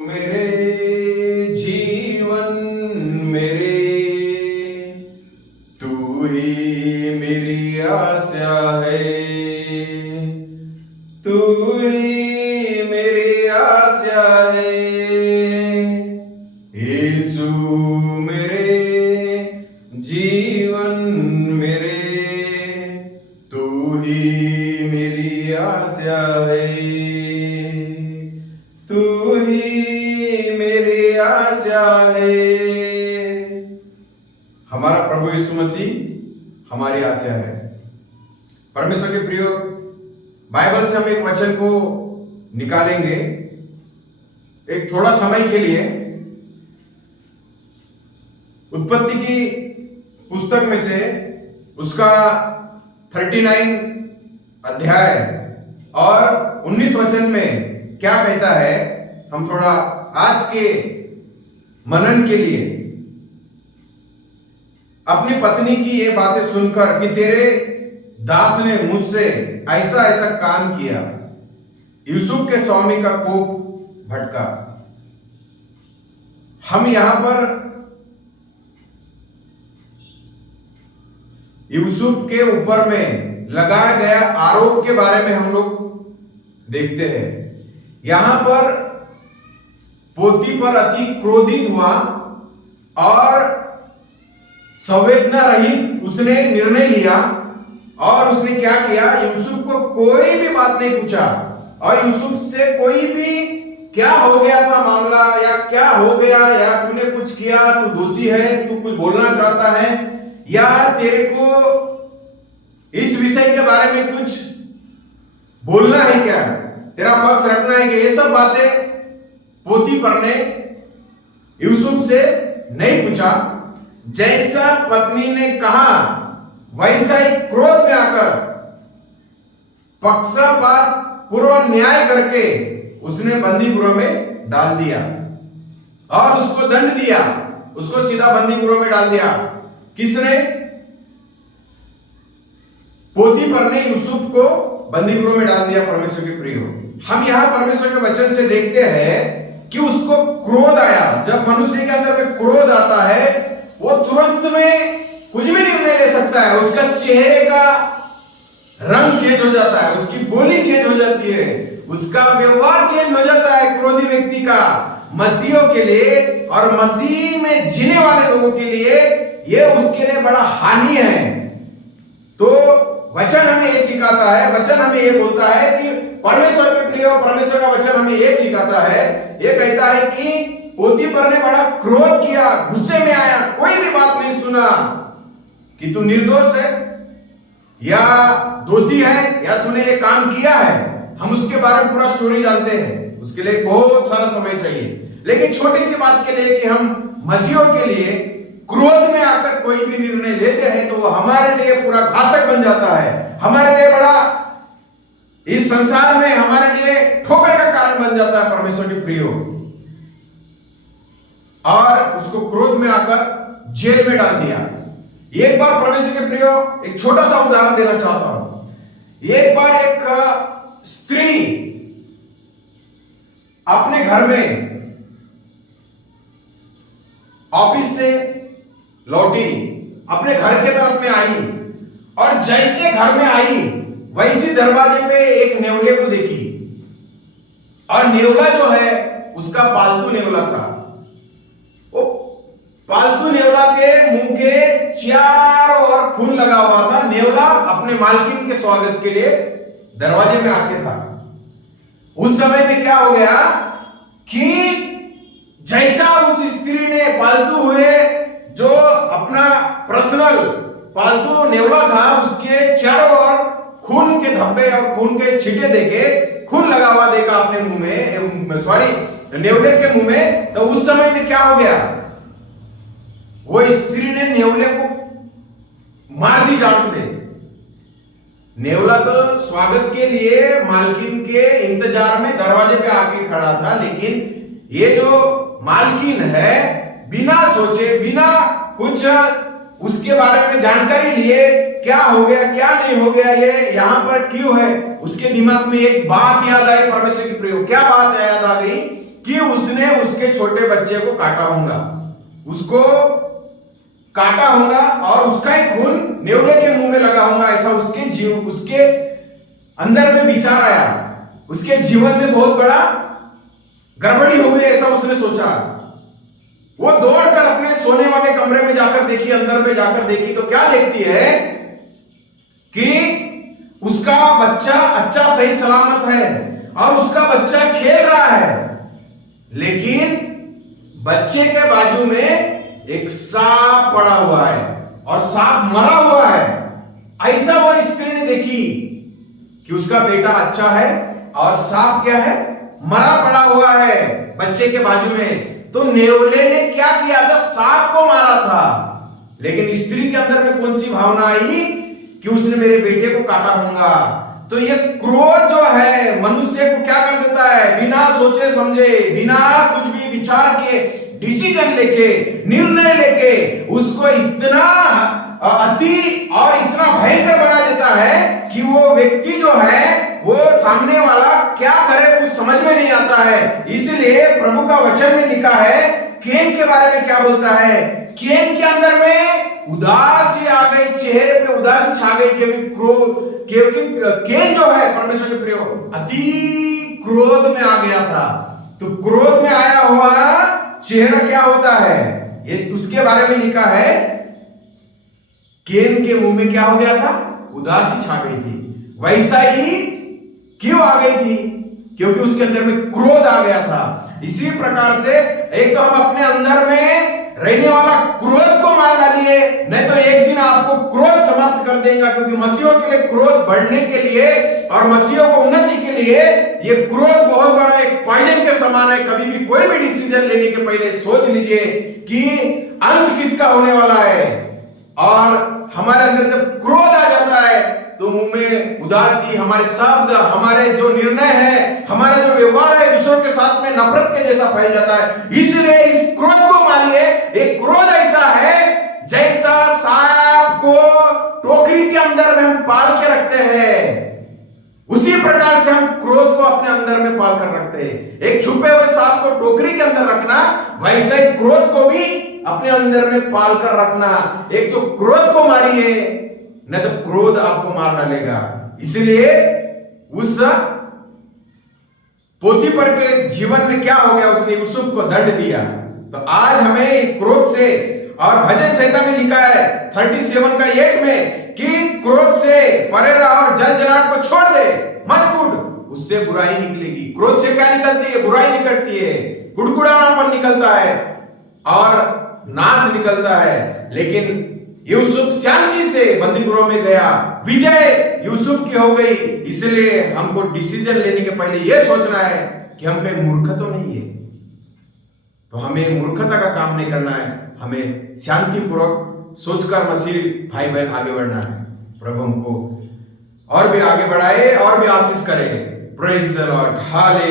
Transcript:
मेरे जीवन मेरे तू ही मेरी आशा है, तू ही मेरी आशा है। यीशु मेरे जीवन मेरे तू ही मेरी आशा है, तू ही मेरी आशा है। हमारा प्रभु यीशु मसीह हमारी आशा है। परमेश्वर के प्रियो, बाइबल से हम एक वचन को निकालेंगे एक थोड़ा समय के लिए। उत्पत्ति की पुस्तक में से उसका 39 अध्याय और 19 वचन में क्या कहता है, हम थोड़ा आज के मनन के लिए अपनी पत्नी की ये बातें सुनकर कि तेरे दास ने मुझसे ऐसा ऐसा काम किया, यूसुफ के स्वामी का कोप भटका। हम यहां पर यूसुफ के ऊपर में लगाया गया आरोप के बारे में हम लोग देखते हैं। यहां पर पोतीफर अति क्रोधित हुआ और संवेदना रहित उसने निर्णय लिया और उसने क्या किया, यूसुफ को कोई भी बात नहीं पूछा और यूसुफ से कोई भी क्या हो गया था मामला या क्या हो गया या तूने कुछ किया, तू दोषी है, तू कुछ बोलना चाहता है या तेरे को इस विषय के बारे में कुछ बोलना है क्या, तेरा पक्ष रखना है कि ये सब बातें पोतीफर ने यूसुफ से नहीं पूछा। जैसा पत्नी ने कहा वैसा ही क्रोध में आकर पक्षपात पूर्व न्याय करके उसने बंदी गृह में डाल दिया और उसको दंड दिया, उसको सीधा बंदी गृह में डाल दिया। किसने? पोतीफर ने यूसुफ को बंदी गृह में डाल दिया। परमेश्वर के प्रियो, हम यहां परमेश्वर के वचन से देखते हैं कि उसको क्रोध आया। जब मनुष्य के अंदर में क्रोध आता है वो तुरंत में कुछ भी निर्णय ले सकता है। उसका चेहरे का रंग चेंज हो जाता है, उसकी बोली चेंज हो जाती है, उसका व्यवहार चेंज हो जाता है क्रोधी व्यक्ति का। मसीहों के लिए और मसीह में जीने वाले लोगों के लिए ये उसके लिए बड़ा हानि है। तो वचन हमें ये सिखाता है, वचन हमें ये बोलता है कि परमेश्वर के प्रिय, परमेश्वर का वचन हमें ये सिखाता है, ये कहता है कि पोतीफर ने बड़ा क्रोध किया, गुस्से में आया, कोई भी बात नहीं सुना कि तू निर्दोष है या दोषी है या तूने ये काम किया है। हम उसके बारे में पूरा स्टोरी जानते हैं, उसके लिए बहुत सारा समय चाहिए। लेकिन छोटी सी बात के लिए कि हम मसीहों के लिए क्रोध में आकर कोई भी निर्णय लेते हैं तो वो हमारे लिए पूरा घातक बन जाता है, हमारे लिए बड़ा इस संसार में हमारे लिए ठोकर का कारण बन जाता है। परमेश्वर के प्रियो, और उसको क्रोध में आकर जेल में डाल दिया। एक बार परमेश्वर के प्रियो एक छोटा सा उदाहरण देना चाहता हूं। एक बार एक स्त्री अपने घर में ऑफिस से लौटी, अपने घर के तरफ में आई और जैसे घर में आई वैसी दरवाजे पे एक नेवले को देखी और नेवला जो है उसका पालतू नेवला था। वो पालतू नेवला के मुंह के चारों ओर खून लगा हुआ था। नेवला अपने मालकिन के स्वागत के लिए दरवाजे में आके था। उस समय में क्या हो गया कि जैसा उस स्त्री ने पालतू हुए जो अपना पर्सनल पालतू नेवला था उसके चारों ओर खून के धब्बे और खून के छींटे देके खून लगा हुआ देखा अपने मुंह में, सॉरी नेवले के मुंह में। तो उस समय में क्या हो गया, वो स्त्री ने नेवले को मार दी जान से। नेवला तो स्वागत के लिए मालकिन के इंतजार में दरवाजे पे आके खड़ा था, लेकिन ये जो मालकिन है बिना सोचे बिना कुछ उसके बारे में जानकारी लिए क्या हो गया क्या नहीं हो गया, ये यहां पर क्यों है, उसके दिमाग में एक बात याद आई। परमेश्वर की प्रिय, क्या बात याद आ गई कि उसने उसके छोटे बच्चे को काटा होगा, उसको काटा होगा और उसका ही खून नेवले के मुंह में लगा होगा। ऐसा उसके अंदर में विचार आया, उसके जीवन में बहुत बड़ा गड़बड़ी हो गई, ऐसा उसने सोचा। वो दौड़कर अपने सोने वाले कमरे में जाकर देखी, अंदर में जाकर देखी तो क्या देखती है कि उसका बच्चा अच्छा सही सलामत है और उसका बच्चा खेल रहा है, लेकिन बच्चे के बाजू में एक सांप पड़ा हुआ है और सांप मरा हुआ है। ऐसा वो स्त्री ने देखी कि उसका बेटा अच्छा है और सांप क्या है, मरा पड़ा हुआ है बच्चे के बाजू में। तो नेवले ने क्या किया था, सांप को मारा था, लेकिन स्त्री के अंदर में कौन सी भावना आई कि उसने मेरे बेटे को काटा होगा। तो ये क्रोध जो है मनुष्य को क्या कर देता है, बिना सोचे समझे, बिना कुछ भी विचार के डिसीजन लेके, निर्णय लेके उसको इतना अति और इतना भयंकर बना देता है कि वो व्यक्ति जो है वो सामने वाला क्या करे कुछ समझ में नहीं आता है। इसलिए प्रभु का वचन में लिखा है, केन के बारे में क्या बोलता है, केन के अंदर में उदासी आ गई, चेहरे पे उदासी छा गई, क्योंकि केन जो है परमेश्वर के प्रिय अति क्रोध में आ गया था। तो क्रोध में आया हुआ चेहरा क्या होता है, ये उसके बारे में लिखा है, केन के मुंह में क्या हो गया था, उदासी छा गई थी। वैसा ही क्यों आ गई थी, क्योंकि उसके अंदर में क्रोध आ गया था। इसी प्रकार से एक तो हम अपने अंदर में रहने वाला क्रोध को मार डालिए, नहीं तो एक दिन आपको क्रोध समाप्त कर देगा। क्योंकि मसीहों के लिए क्रोध बढ़ने के लिए और मसीहों को उन्नति के लिए ये क्रोध बहुत बड़ा एक पॉइजन के समान है। कभी भी कोई भी डिसीजन लेने के पहले सोच लीजिए कि अंत किसका होने वाला है। और हमारे अंदर जब क्रोध आ जाता है तो मुंह में उदासी, हमारे शब्द, हमारे जो निर्णय है, हमारा जो व्यवहार है दूसरों के साथ में नफरत के जैसा फैल जाता है। इसलिए इस क्रोध को मारिए। एक क्रोध ऐसा है जैसा सांप को टोकरी के अंदर में हम पाल के रखते हैं, उसी प्रकार से हम क्रोध को अपने अंदर में पाल कर रखते हैं। एक छुपे हुए सांप को टोकरी के अंदर रखना, वैसे ही क्रोध को भी अपने अंदर में पाल कर रखना। एक तो क्रोध को मारिए, नहीं तो क्रोध आपको मार डालेगा। इसलिए उस पोतीफर के जीवन में क्या हो गया, उसने यूसुफ को दंड दिया। तो आज हमें क्रोध से, और भजन संहिता में लिखा है 37 का 8 में कि क्रोध से परे रह और जलजलाहट को छोड़ दे, मत कूद, उससे बुराई निकलेगी। क्रोध से क्या निकलती है, बुराई निकलती है, कुड़कुड़ापन निकलता है और नाश निकलता है। लेकिन यूसुफ शांति से बंदीगृह में गया, विजय यूसुफ की हो गई। इसलिए हमको डिसीजन लेने के पहले यह सोचना है कि हम कहीं मूर्ख तो नहीं है। तो हमें मूर्खता का काम नहीं करना है, हमें शांतिपूर्वक सोचकर मसीह भाई बहन आगे बढ़ना है। प्रभु हमको और भी आगे बढ़ाए और भी आशीष करे। Praise the Lord, hallelujah.